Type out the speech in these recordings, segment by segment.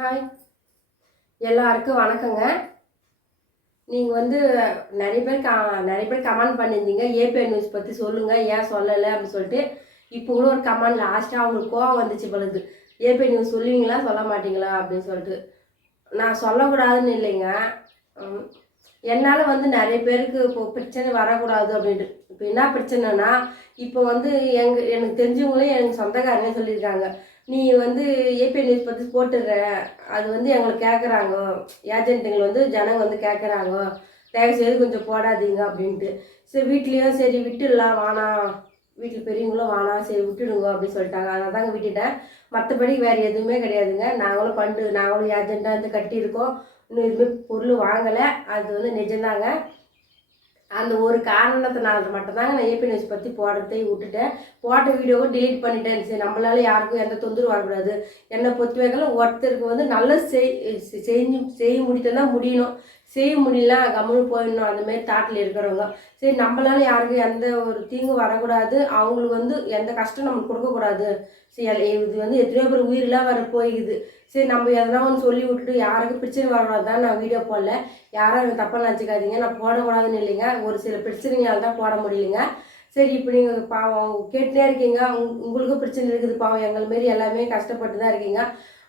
Hi எல்லாருக்கும் வணக்கங்க. நீங்கள் வந்து நிறைய பேர் க நிறைய பேர் கமெண்ட் பண்ணியிருந்தீங்க. ஏபிஐ நியூஸ் பற்றி சொல்லுங்கள் ஏன் சொல்லலை அப்படின்னு சொல்லிட்டு இப்போ கூட ஒரு கமெண்ட் லாஸ்ட்டாக அவங்களுக்கு கோவம் வந்துச்சு பொழுது ஏபிஐ நியூஸ் சொல்லுவீங்களா சொல்ல மாட்டீங்களா அப்படின்னு சொல்லிட்டு. நான் சொல்லக்கூடாதுன்னு இல்லைங்க. என்னால் வந்து நிறைய பேருக்கு இப்போ பிரச்சனை வரக்கூடாது அப்படின்ட்டு. இப்போ என்ன பிரச்சனைனா இப்போ வந்து எங்கள் எனக்கு தெரிஞ்சவங்களே எனக்கு சொந்தக்காரங்களே சொல்லியிருக்காங்க. நீ வந்து ஏபிஐ நியூஸ் பற்றி போட்டுடுற. அது வந்து எங்களுக்கு கேட்குறாங்க ஏஜென்ட்டுங்களை வந்து ஜனங்க வந்து கேட்குறாங்க தயவு செய்து கொஞ்சம் போடாதீங்க அப்படின்ட்டு. சரி வீட்லேயும் சரி விட்டுடலாம். வேணாம் வீட்டில் பெரியவங்களும் வேணாம் சரி விட்டுடுங்க அப்படின்னு சொல்லிட்டாங்க. அதனால தாங்க விட்டுட்டேன். மற்றபடி வேறு எதுவுமே கிடையாதுங்க. நாங்களும் பண்டு நாங்களும் ஏஜென்ட்டாக வந்து கட்டியிருக்கோம். இன்னும் எதுவுமே பொருள் வாங்கலை. அது வந்து நிஜம்தாங்க அந்த ஒரு காரணத்தினால மட்டும்தாங்க நான் ஏபி நியூஸ் பற்றி போடுறதை விட்டுட்டேன். போட்ட வீடியோவை டிலீட் பண்ணிட்டேன். சரி நம்மளால யாருக்கும் எந்த தொந்தரவு வரக்கூடாது. என்னை பொறுத்த வரைக்கும் ஒருத்தருக்கு வந்து நல்ல செய் செஞ்சு செய்ய முடித்தா முடியணும். செய்ய முடியல கம்முன்னு போயிடணும். அந்த மாதிரி தாட்டில் இருக்கிறவங்க. சரி நம்மளால யாருக்கும் எந்த ஒரு தீங்கு வரக்கூடாது. அவங்களுக்கு வந்து எந்த கஷ்டம் நமக்கு கொடுக்கக்கூடாது. சரி இது வந்து எத்தனையோ பேர் உயிரெலாம் வர போயிடுது சரி நம்ம எதனா ஒன்று சொல்லி விட்டுட்டு யாருக்கும் பிரச்சனை வரக்கூடாது தான் நான் வீடியோ போடல. யாரும் எனக்கு தப்பாக நினச்சிக்காதீங்க. நான் போடக்கூடாதுன்னு இல்லைங்க. ஒரு சில பிரச்சனைகளால் தான் போட முடியலைங்க. சரி இப்போ நீங்கள் பாவம் கேட்டுனே இருக்கீங்க. உங் உங்களுக்கும் பிரச்சனை இருக்குது. பாவம் எங்கள் மாரி எல்லாமே கஷ்டப்பட்டு தான் இருக்கீங்க.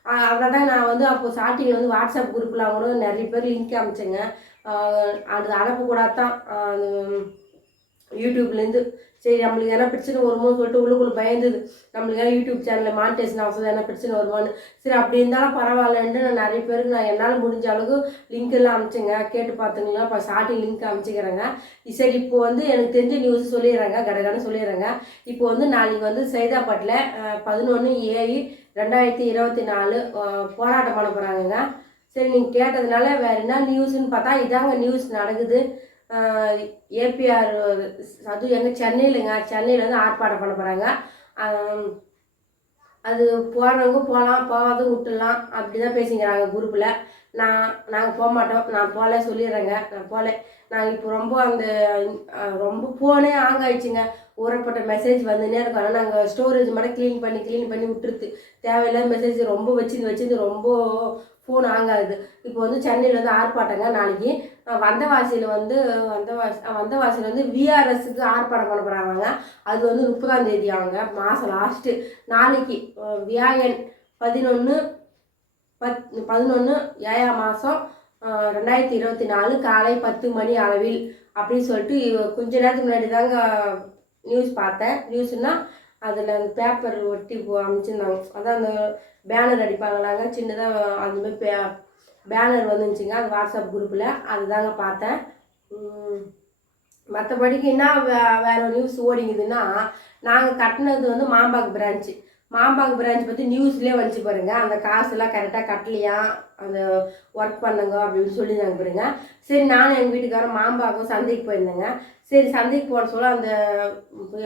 அதனால் தான் நான் வந்து அப்போது ஸ்டார்டிங்கில் வந்து வாட்ஸ்அப் குரூப்பில் அவங்களும் நிறைய பேர் லிங்க் அமைச்சேங்க அது அனுப்பக்கூடாது தான் யூடியூப்லேருந்து சரி நம்மளுக்கு எதனா பிரச்சனை வருமோன்னு சொல்லிட்டு உள்ளுக்குள்ளே பயந்துது. நம்மளுக்கு எதனா யூடியூப் சேனலில் மானிட்டேஷன் அவசரம் எதனா பிரச்சனை வருமான்னு. சரி அப்படி இருந்தாலும் பரவாயில்லன்ட்டு நான் நிறைய பேருக்கு நான் என்னால் முடிஞ்ச அளவுக்கு லிங்க் எல்லாம் அனுப்பிச்சேங்க. கேட்டு பார்த்துங்களா இப்போ ஸ்டார்டிங் லிங்க் அமிச்சிக்கிறேங்க சரி இப்போ வந்து எனக்கு தெரிஞ்ச நியூஸ் சொல்லிடுறேங்க. கடகடன்னு சொல்லிடுறேங்க. இப்போ வந்து நாளைக்கு வந்து சைதாபாட்டில் பதினொன்று ஏழு ரெண்டாயிரத்தி இருபத்தி நாலு போராட்டம் பண்ண போகிறாங்கங்க சரி நீங்கள் கேட்டதுனால வேறு என்ன நியூஸ்னு பார்த்தா இதாங்க நியூஸ் நடக்குது. ஏபிஆர் அது எங்கள் சென்னையிலங்க. சென்னையில் வந்து ஆர்ப்பாட்டம் பண்ண போகிறாங்க அது போகிறவங்க போகலாம் போகாதும் விட்டுடலாம் அப்படி தான் பேசிக்கிறாங்க குரூப்பில் நான் நாங்கள் போக மாட்டோம். நான் போகல சொல்லிடுறேங்க. நான் போகல. நாங்கள் இப்போ ரொம்ப அந்த ரொம்ப ஃபோனே ஆங் ஆயிடுச்சுங்க. ஓரப்பட்ட மெசேஜ் வந்துன்னே இருக்கும் ஆனால் நாங்கள் ஸ்டோரேஜ் மட்டும் க்ளீன் பண்ணி க்ளீன் பண்ணி விட்டுருது தேவையில்லாத மெசேஜ் ரொம்ப வச்சிருந்து வச்சிருந்து ரொம்ப ஃபோன் ஆகாது இப்போ வந்து சென்னையில் வந்து ஆர்ப்பாட்டங்க நாளைக்கு. வந்தவாசியில் வந்து வந்தவாசி வந்தவாசியில் வந்து விஆர்எஸ்க்கு ஆர்ப்பாட்டம் பண்ண போகிறாங்க அது வந்து முப்பதாம் தேதி அவங்க மாதம் லாஸ்ட்டு நாளைக்கு வியாயன் வியாழன் பதினொன்று பத் பதினொன்று ஏழாம் மாதம் ரெண்டாயிரத்தி இருபத்தி நாலு காலை பத்து மணி அளவில் அப்படின்னு சொல்லிட்டு கொஞ்ச நேரத்துக்கு முன்னாடி தாங்க நியூஸ் பார்த்தேன். நியூஸ்னால் அதில் அந்த பேப்பர் ஒட்டி போ அமைச்சிருந்தாங்க. அதான் அந்த பேனர் அடிப்பாங்களாங்க. சின்னதாக அதுமாதிரி மாதிரி பே பேனர் வந்துச்சுங்க. அது வாட்ஸ்அப் குரூப்பில் அதுதாங்க பார்த்தேன். மற்றபடிக்கு என்ன வே வேற நியூஸ் ஓடிங்குதுன்னா நாங்கள் கட்டினது வந்து மாம்பாக்கு பிரான்ச்சு மாம்பாங்க பிரான்ச் பற்றி நியூஸ்லேயே வந்துச்சு பாருங்க. அந்த காசுலாம் கரெக்டாக கட்டலையா? அந்த ஒர்க் பண்ணுங்க அப்படின்னு சொல்லியிருந்தாங்க பாருங்க. சரி நானும் எங்கள் வீட்டுக்காரன் மாம்பாக்கம் சந்தைக்கு போயிருந்தேங்க. சரி சந்தைக்கு போன சொல்ல அந்த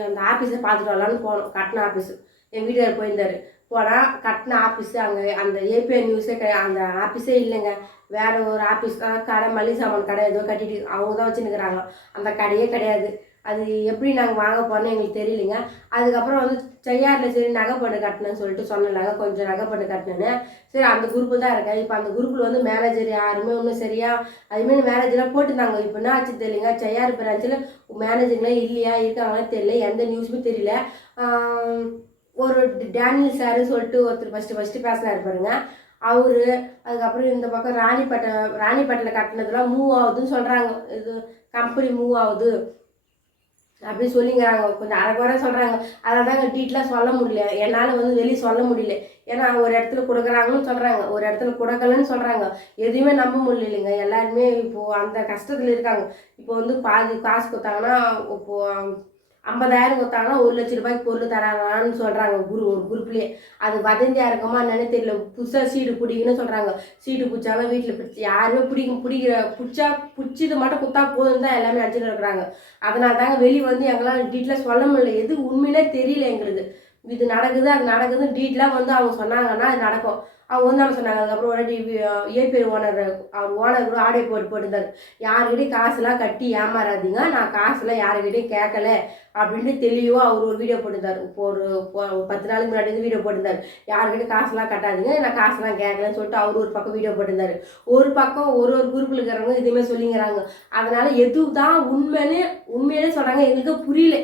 அந்த ஆஃபீஸை பார்த்துட்டு வரலான்னு போனோம். கட்டின ஆஃபீஸு எங்கள் வீட்டுக்காரர் போயிருந்தார். போனால் கட்டின ஆஃபீஸு அங்கே அந்த ஏபிஐ நியூஸே கிடையாது அந்த ஆஃபீஸே இல்லைங்க. வேறு ஒரு ஆஃபீஸ் தான் கடை மளிகை சாமான் கடை ஏதோ கட்டிட்டு அவங்க தான் வச்சுருக்கிறாங்க அந்த கடையே கிடையாது. அது எப்படி நாங்கள் வாங்க போனோம் எங்களுக்கு தெரியலைங்க. அதுக்கப்புறம் வந்து செய்யாரில் சரி நகைப்பட்டு கட்டினேன்னு சொல்லிட்டு சொன்னாங்க கொஞ்சம் நகைப்பட்டு கட்டினேன்னு. சரி அந்த குரூப்பு தான் இருக்கேன். இப்போ அந்த குரூப்பில் வந்து மேனேஜர் யாருமே ஒன்றும் சரியா அதுமாரி மேனேஜர்லாம் போட்டுருந்தாங்க. இப்போ என்ன ஆச்சு தெரியலங்க. செய்யார் பிரான்ச்சில் மேனேஜர்லாம் இல்லையா இருக்காங்களா தெரியல. எந்த நியூஸுமே தெரியல. ஒரு டேனியல் சாரு சொல்லிட்டு ஒருத்தர் ஃபஸ்ட்டு ஃபஸ்ட்டு பேசினார் பாருங்க. அவரு அதுக்கப்புறம் இந்த பக்கம் ராணிப்பேட்டை ராணிப்பேட்டையில் கட்டினதுலாம் மூவ் ஆகுதுன்னு சொல்கிறாங்க இது கம்பெனி மூவ் ஆகுது. அப்படின்னு சொல்லிங்கிறாங்க. கொஞ்சம் அரைக்குறை சொல்கிறாங்க அதை தாங்க டீட்டெயிலாக சொல்ல முடியல. என்னால் வந்து வெளியே சொல்ல முடியல. ஏன்னா ஒரு இடத்துல கொடுக்குறாங்கன்னு சொல்கிறாங்க ஒரு இடத்துல கொடுக்கலன்னு சொல்கிறாங்க எதுவுமே நம்ப முடியலைங்க. எல்லாருமே இப்போது அந்த கஷ்டத்தில் இருக்காங்க. இப்போ வந்து பாதி காசு கொடுத்தாங்கன்னா இப்போது ஐம்பதாயிரம் கொடுத்தாங்கன்னா ஒரு லட்ச ரூபாய்க்கு பொருள் தராங்கன்னு சொல்கிறாங்க குரு ஒரு குரூப்லேயே. அது வதந்தியா இருக்குமா என்னன்னு தெரியல. புதுசாக சீடு பிடிக்குன்னு சொல்கிறாங்க சீடு பிடிச்சாலும் வீட்டில் பிடிச்சி யாருமே பிடிக்கும் பிடிக்கிற பிடிச்சா பிடிச்சது மட்டும் கொடுத்தா போதும் தான் எல்லாமே அடிச்சுட்டு இருக்கிறாங்க. அதனால தாங்க வெளியே வந்து எங்களால் டீட்டெயிலாக சொல்ல முடியல. எது உண்மையிலே தெரியல எங்களுக்கு. இது நடக்குது அது நடக்குதுன்னு டீட்டெயிலாக வந்து அவங்க சொன்னாங்கன்னா அது நடக்கும். அவங்க வந்து நம்ம சொன்னாங்க? அதுக்கப்புறம் ஒரு ஏபிஎல் ஓனர் அவர் ஓனர் கூட ஆடை போட்டு போட்டுருந்தாரு. யாருக்கிட்டையும் காசுலாம் கட்டி ஏமாறாதீங்க. நான் காசுலாம் யாருக்கிட்டையும் கேட்கல அப்படின்னு தெளிவாக அவர் ஒரு வீடியோ போட்டிருந்தார். இப்போ ஒரு பத்து நாளுக்கு முன்னாடி வந்து வீடியோ போட்டிருந்தார். யாருக்கிட்டையும் காசுலாம் கட்டாதீங்க. நான் காசுலாம் கேட்கலன்னு சொல்லிட்டு அவர் ஒரு பக்கம் வீடியோ போட்டிருந்தார். ஒரு பக்கம் ஒரு ஒரு குரூப்பில் இருக்கிறவங்க இதுவுமே சொல்லிங்கிறாங்க. அதனால் எது தான் உண்மைன்னு உண்மையிலே சொல்கிறாங்க எங்களுக்கு புரியல.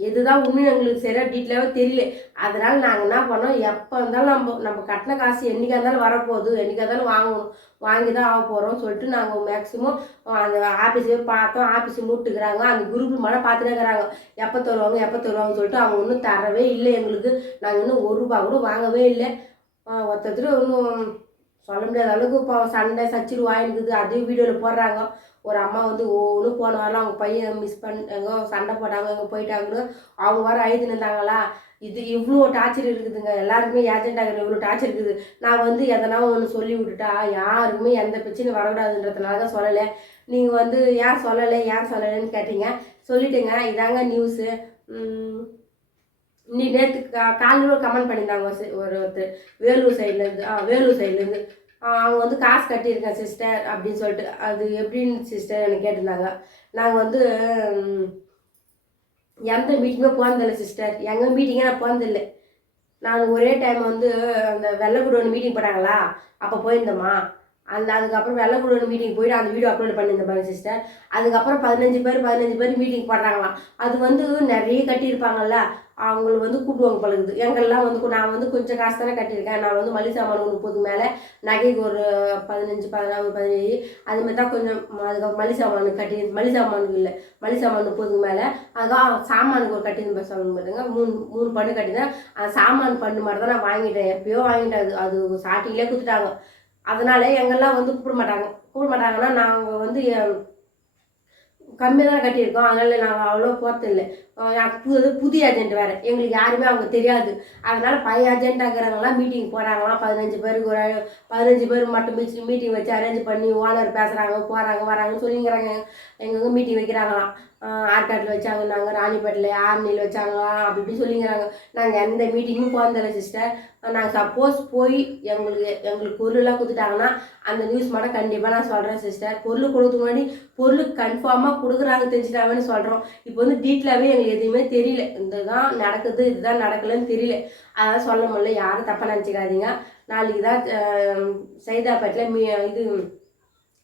எதுதான் உண்மைன்னு எங்களுக்கு சரியாக டீட்டெயிலாகவே தெரியல. அதனால் நாங்கள் என்ன பண்ணோம்? எப்போ இருந்தாலும் நம்ம நம்ம கட்டின காசு என்றைக்கா இருந்தாலும் வரப்போகுது. என்றைக்கா இருந்தாலும் வாங்கணும். வாங்கி தான் ஆக போகிறோம் சொல்லிட்டு நாங்கள் மேக்ஸிமம் அந்த ஆஃபீஸே பார்த்தோம். ஆஃபீஸ் மூட்டுக்கிறாங்க. அந்த குரூப் மேலே பார்த்துட்டே இருக்கிறாங்க. எப்போ தருவாங்க எப்போ தருவாங்கன்னு சொல்லிட்டு அவங்க ஒன்றும் தரவே இல்லை எங்களுக்கு. நாங்கள் இன்னும் ஒரு ரூபா கூட வாங்கவே இல்லை. ஒருத்தர் இன்னும் சொல்ல முடியாத அளவுக்கு இப்போ சண்டை சச்சிரு வாங்கிக்குது அதையும் வீடியோவில் போடுறாங்க. ஒரு அம்மா வந்து ஒன்று போன வாரம் அவங்க பையன் மிஸ் பண்ண எங்கோ சண்டை போட்டாங்க எங்கே போயிட்டாங்கன்னு அவங்க வர அழுது நின்றாங்களா இது இவ்வளோ டார்ச்சர் இருக்குதுங்க. எல்லாருக்குமே ஏஜென்ட் ஆகிற இவ்வளோ டார்ச்சர் இருக்குது. நான் வந்து எதனா ஒன்று சொல்லி விட்டுட்டா யாருக்குமே எந்த பிரச்சனையும் வரக்கூடாதுன்றதுனால தான் சொல்லலை. நீங்கள் வந்து ஏன் சொல்லலை ஏன் சொல்லலைன்னு கேட்டீங்க. சொல்லிட்டேங்க. இதாங்க நியூஸு நீ நேற்று கா காலையில் கமெண்ட் பண்ணியிருந்தாங்க ஒரு சி- ஒரு ஒருத்தர். வேலூர் சைட்லேருந்து ஆ வேலூர் சைட்லேருந்து அவங்க வந்து காசு கட்டியிருக்கேன் சிஸ்டர் அப்படின்னு சொல்லிட்டு. அது எப்படின்னு சிஸ்டர் எனக்கு கேட்டிருந்தாங்க. நாங்கள் வந்து எந்த மீட்டிங்குமே போனதில்லை சிஸ்டர் எங்கள் மீட்டிங்கே நான் போனதில்லை நான் ஒரே டைம் வந்து அந்த வெள்ளக்குடோன் மீட்டிங் போட்டாங்களா? அப்போ போயிருந்தோமா? அந்த அதுக்கப்புறம் வெள்ளக்குடோன் மீட்டிங் போயிட்டு அந்த வீடியோ அப்லோட் பண்ணியிருந்தேன் பாருங்க சிஸ்டர் அதுக்கப்புறம் பதினஞ்சு பேர் பதினஞ்சு பேர் மீட்டிங் போடுறாங்களாம். அது வந்து நிறைய கட்டியிருப்பாங்கல்ல அவங்களை வந்து கூப்பிடுவாங்க பழகுது எங்கெல்லாம் வந்து நான் வந்து கொஞ்சம் காசு தானே கட்டியிருக்கேன். நான் வந்து மளிகை சாமான் ஒரு முப்பது மேலே நகைக்கு ஒரு பதினஞ்சு பதினாறு பதினேழு அது மாதிரி தான் கொஞ்சம் அதுக்கப்புறம் மளிகை சாமான் கட்டி மளி சாமானுக்கு இல்லை மளிகை சாமான் முப்பதுக்கு மேலே அதுக்காக சாமானுக்கு ஒரு கட்டியிருந்த சொல்லுங்க பாருங்க. மூணு மூணு பண்ணு கட்டினேன் அந்த சாமான் பண்ணு மாதிரி தான் நான் வாங்கிட்டேன். எப்பயோ வாங்கிட்டேன். அது அது சாட்டிலே கொடுத்துட்டாங்க. அதனால எங்கெல்லாம் வந்து கூப்பிட மாட்டாங்க கூப்பிட மாட்டாங்கன்னா நாங்கள் வந்து கம்மியாக தான் கட்டியிருக்கோம். அதனால் நாங்கள் அவ்வளோ போகிறது இல்லை புது புதிய ஏஜென்ட் வேறு. எங்களுக்கு யாருமே அவங்க தெரியாது. அதனால் பழைய ஏஜென்ட் மீட்டிங் போகிறாங்களாம் பதினஞ்சு பேருக்கு ஒரு பதினஞ்சு பேர் மட்டும் மீச்சு மீட்டிங் வச்சு அரேஞ்ச் பண்ணி ஓனர் பேசுகிறாங்க போகிறாங்க வராங்கன்னு சொல்லிங்கிறாங்க. எங்கெங்க மீட்டிங் வைக்கிறாங்களாம். ஆற்காட்டில் வச்சாங்கன்னாங்க ராணிப்பேட்டில் ஆர்னியில் வச்சாங்க அப்படி இப்படி சொல்லிங்கிறாங்க. நாங்கள் எந்த மீட்டிங்கும் போகிறதில்ல சிஸ்டர் நாங்கள் சப்போஸ் போய் எங்களுக்கு எங்களுக்கு பொருளெலாம் கொடுத்துட்டாங்கன்னா அந்த நியூஸ் மட்டும் கண்டிப்பாக நான் சொல்கிறேன் சிஸ்டர் பொருள் கொடுக்க முன்னாடி பொருள் கன்ஃபார்மாக கொடுக்குறாங்க தெரிஞ்சுட்டாங்கன்னு சொல்கிறோம் இப்போ வந்து டீட்டெயிலாகவே எங்களுக்கு எதுவுமே தெரியல. இதுதான் நடக்குது இதுதான் நடக்கலைன்னு தெரியல. அதான் சொல்ல முடியல யாரும் தப்பாக நினச்சிக்காதீங்க. நாளைக்கு தான் சைதாப்பேட்டில் மீ இது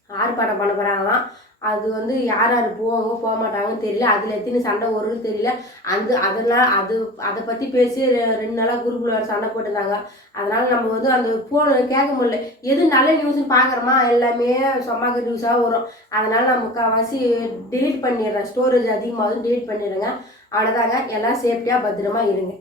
ஆர்ப்பாட்டம் பண்ண போகிறாங்களாம் அது வந்து யார் யார் போவாங்க போக மாட்டாங்கன்னு தெரியல. அதில் எத்தனை சண்டை வரும்னு தெரியல. அந்த அதனால் அது அதை பற்றி பேசி ரெ- ரெண்டு நாளாக குரூப்பில் வேறு சண்டை போட்டிருந்தாங்க. அதனால் நம்ம வந்து அந்த ஃபோன் கேட்க முடியல. எது நல்ல நியூஸ்னு பார்க்குறோமா எல்லாமே சொம்மாக்க நியூஸாக வரும். அதனால் நான் முக்கால்வாசி டிலீட் பண்ணிடுறேன். ஸ்டோரேஜ் அதிகமாகுது டிலீட் பண்ணிடுறேங்க. அவ்வளோதாங்க எல்லாம் சேஃப்டியாக பத்திரமா இருங்க.